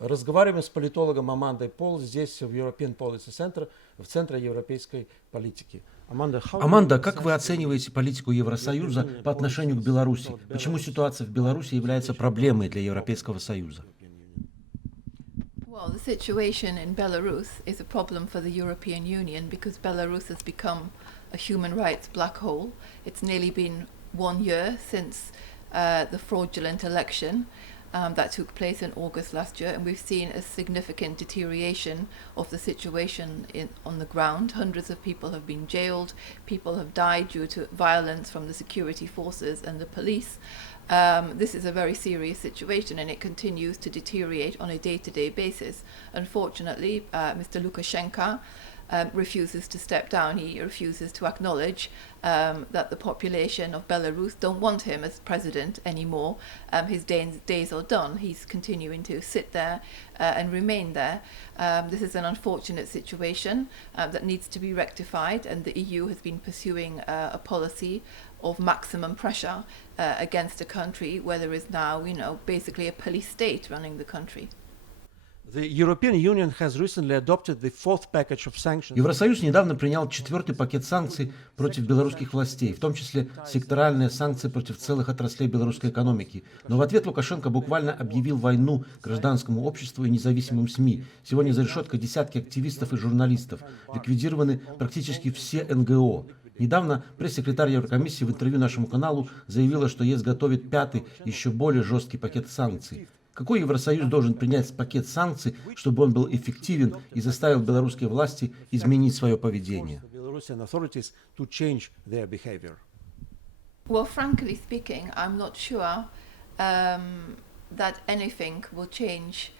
Разговариваем с политологом Амандой Пол здесь, в European Policy Center, в центре еўрапейской политики. Аманда, как вы оцениваете политику Евросоюза по отношению к Беларуси? Почему ситуация в Беларуси является проблемой для Европейского Союза? Well, the situation in Belarus is a problem for the European Union because Belarus has become a human rights black hole. It's nearly been 1 year since the fraudulent election that took place in August last year, and we've seen a significant deterioration of the situation on the ground. Hundreds of people have been jailed, people have died due to violence from the security forces and the police. This is a very serious situation, and it continues to deteriorate on a day-to-day basis. Unfortunately, Mr. Lukashenko refuses to step down. He refuses to acknowledge that the population of Belarus don't want him as president anymore. His days are done. He's continuing to sit there and remain there. This is an unfortunate situation that needs to be rectified, and the EU has been pursuing a policy of maximum pressure against a country where there is now, basically a police state running the country. The European Union has recently adopted the fourth package of sanctions. Евросоюз недавно принял 4-й пакет санкций против белорусских властей, в том числе секторальные санкции против целых отраслей белорусской экономики. Но в ответ Лукашенко буквально объявил войну гражданскому обществу и независимым СМИ. Сегодня за решеткой десятки активистов и журналистов. Ликвидированы практически все НГО. Недавно пресс-секретарь Еврокомиссии в интервью нашему каналу заявила, что ЕС готовит 5-й, еще более жесткий пакет санкций. Какой Евросоюз должен принять пакет санкций, чтобы он был эффективен и заставил белорусские власти изменить свое поведение? Well, frankly speaking, I'm not sure that anything will change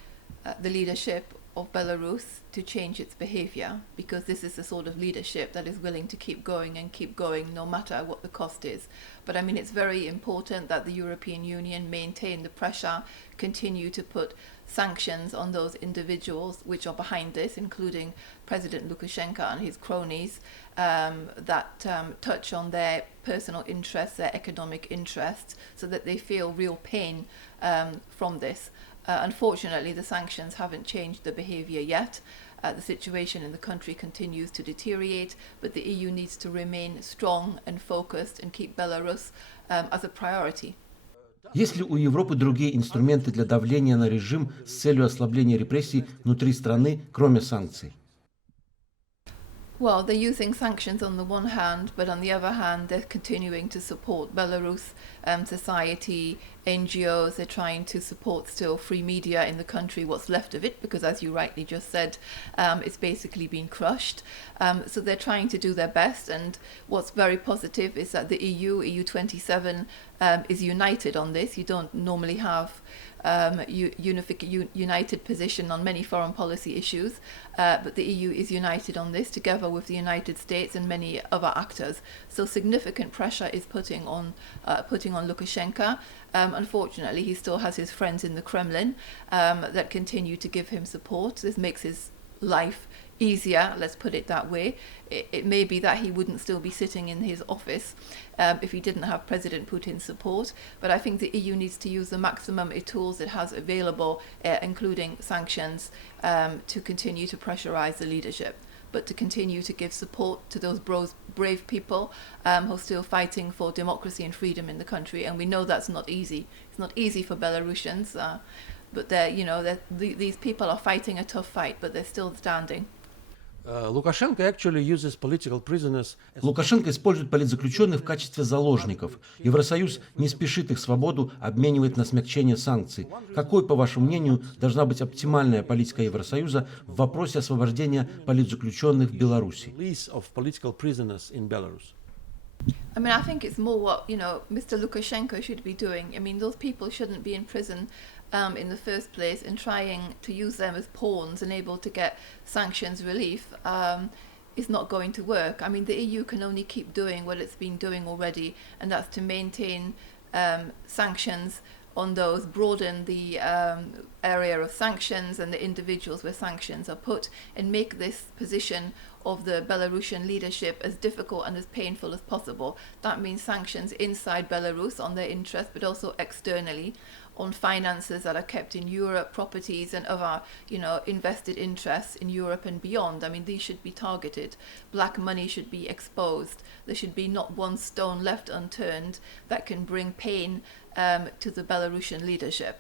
the leadership of Belarus to change its behavior, because this is the sort of leadership that is willing to keep going no matter what the cost is. But I mean, it's very important that the European Union maintain the pressure, continue to put sanctions on those individuals which are behind this, including President Lukashenko and his cronies, that touch on their personal interests, their economic interests, so that they feel real pain from this. Unfortunately, the sanctions haven't changed the behavior yet. The situation in the country continues to deteriorate, but the EU needs to remain strong and focused and keep Belarus as a priority. Есть ли у Европы другие инструменты для давления на режим с целью ослабления репрессий внутри страны, кроме санкций? Well, they're using sanctions on the one hand, but on the other hand, they're continuing to support Belarus society, NGOs. They're trying to support still free media in the country, what's left of it, because as you rightly just said, it's basically been crushed. So they're trying to do their best, and what's very positive is that the EU 27 is united on this. You don't normally have united position on many foreign policy issues, but the EU is united on this together with the United States and many other actors. So significant pressure is putting on Lukashenko. Unfortunately, he still has his friends in the Kremlin that continue to give him support. This makes his life easier, let's put it that way. It may be that he wouldn't still be sitting in his office if he didn't have President Putin's support, but I think the EU needs to use the maximum tools it has available, including sanctions, to continue to pressurize the leadership, but to continue to give support to those brave people who are still fighting for democracy and freedom in the country. And we know that's not easy. It's not easy for Belarusians, but these people are fighting a tough fight, but they're still standing. Лукашенко использует политзаключенных в качестве заложников. Евросоюз не спешит их свободу обменивать на смягчение санкций. Какой, по вашему мнению, должна быть оптимальная политика Евросоюза в вопросе освобождения политзаключенных в Беларуси? I mean, I think it's more what, Mr. Lukashenko should be doing. I mean, those people shouldn't be in prison in the first place, and trying to use them as pawns and able to get sanctions relief is not going to work. I mean, the EU can only keep doing what it's been doing already, and that's to maintain sanctions on those, broaden the area of sanctions and the individuals where sanctions are put, and make this position of the Belarusian leadership as difficult and as painful as possible. That means sanctions inside Belarus on their interests, but also externally on finances that are kept in Europe, properties and other, invested interests in Europe and beyond. I mean, these should be targeted. Black money should be exposed. There should be not one stone left unturned that can bring pain to the Belarusian leadership.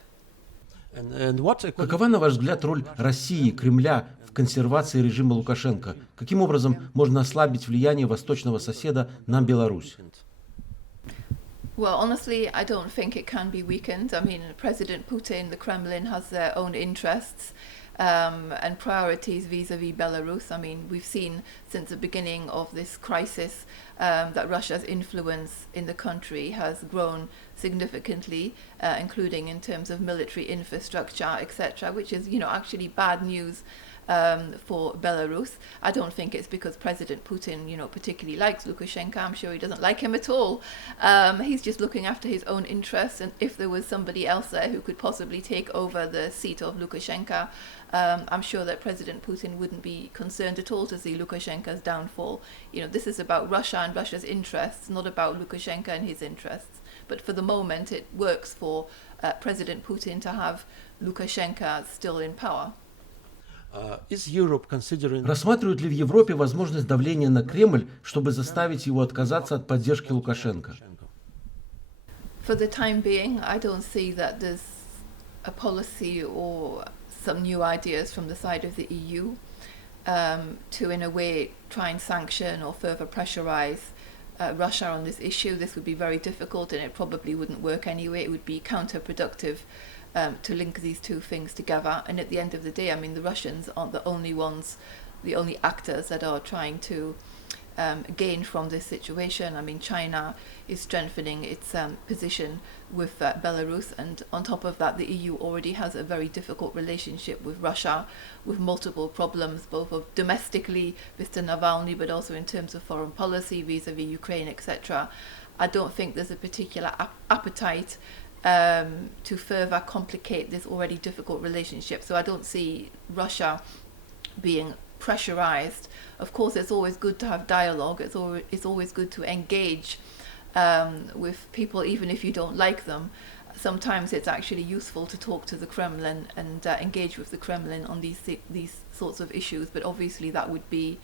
Какова, на ваш взгляд, роль России, Кремля в консервации режима Лукашенко? Каким образом можно ослабить влияние восточного соседа на Беларусь? Well, honestly, I don't think it can be weakened. I mean, President Putin, the Kremlin has their own interests and priorities vis-a-vis Belarus. I mean, we've seen since the beginning of this crisis that Russia's influence in the country has grown significantly, including in terms of military infrastructure, etc., which is, actually bad news for Belarus. I don't think it's because President Putin, particularly likes Lukashenko. I'm sure he doesn't like him at all. He's just looking after his own interests, and if there was somebody else there who could possibly take over the seat of Lukashenko, I'm sure that President Putin wouldn't be concerned at all to see Lukashenko's downfall. This is about Russia and Russia's interests, not about Lukashenko and his interests. But for the moment, it works for President Putin to have Lukashenko still in power. Рассматривают ли в Европе возможность давления на Кремль, чтобы заставить его отказаться от поддержки Лукашенко? For the time being, I don't see that there's a policy or some new ideas from the side of the EU to, in a way, try and sanction or further pressurize Russia on this issue. This would be very difficult, and it probably wouldn't work anyway. It would be counterproductive to link these two things together. And at the end of the day, I mean, the Russians aren't the only ones, the only actors that are trying to gain from this situation. I mean, China is strengthening its position with Belarus, and on top of that, the EU already has a very difficult relationship with Russia, with multiple problems, both of domestically with Mr. Navalny, but also in terms of foreign policy vis-a-vis Ukraine, etc. I don't think there's a particular appetite to further complicate this already difficult relationship. So I don't see Russia being pressurized. Of course, it's always good to have dialogue. It's always good to engage with people, even if you don't like them. Sometimes it's actually useful to talk to the Kremlin and engage with the Kremlin on these sorts of issues. But obviously, that would be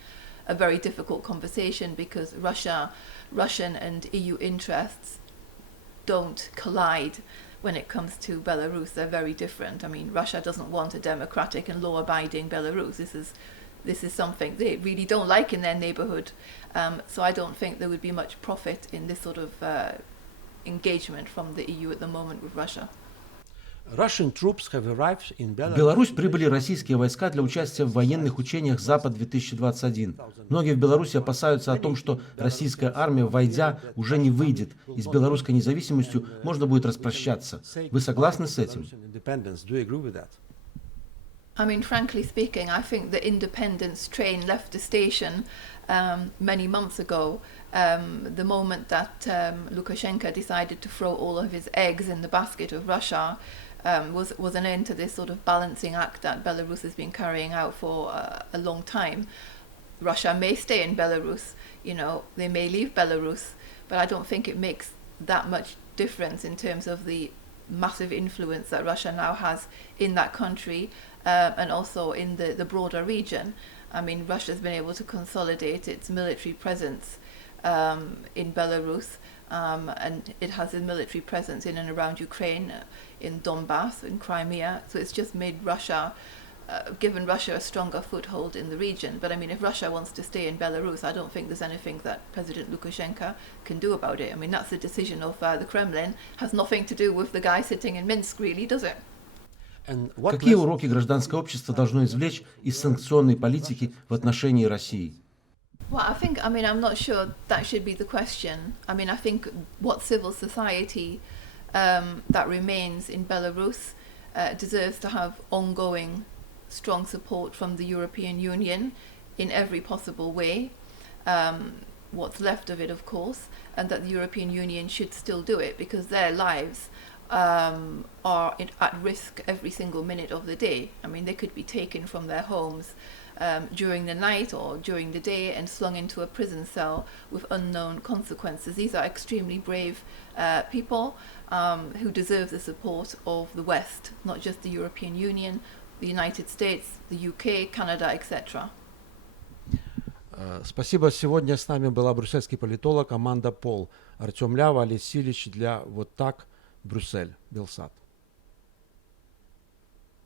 a very difficult conversation because Russian and EU interests don't collide when it comes to Belarus. They're very different. I mean, Russia doesn't want a democratic and law-abiding Belarus. This is something they really don't like in their neighborhood. So I don't think there would be much profit in this sort of engagement from the EU at the moment with Russia. В Беларусь прибыли российские войска для участия в военных учениях «Запад-2021». Многие в Беларуси опасаются о том, что российская армия, войдя, уже не выйдет, и с белорусской независимостью можно будет распрощаться. Вы согласны с этим? I mean, frankly speaking, I think the independence train left the station many months ago. The moment that Lukashenko decided to throw all of his eggs in the basket of Russia was an end to this sort of balancing act that Belarus has been carrying out for a long time. Russia may stay in Belarus, they may leave Belarus, but I don't think it makes that much difference in terms of the massive influence that Russia now has in that country and also in the broader region. I mean, Russia's been able to consolidate its military presence in Belarus, and it has a military presence in and around Ukraine, in Donbass, in Crimea. So it's just made given Russia a stronger foothold in the region. But I mean, if Russia wants to stay in Belarus, I don't think there's anything that President Lukashenko can do about it. I mean, that's the decision of the Kremlin. Has nothing to do with the guy sitting in Minsk, really, does it? Какие уроки гражданское общество должно извлечь из санкционной политики в отношении России? Well, I'm not sure that should be the question. I mean, I think what civil society that remains in Belarus deserves to have ongoing strong support from the European Union in every possible way. What's left of it, of course, and that the European Union should still do it because their lives are at risk every single minute of the day. I mean, they could be taken from their homes during the night or during the day and slung into a prison cell with unknown consequences. These are extremely brave people who deserve the support of the West, not just the European Union, the United States, the UK, Canada, etc. Спасибо. Сегодня с нами была брюссельский политолог Аманда Пол. Артем Лява, Олесь Силич для «Вот так», Брюссель, Белсат.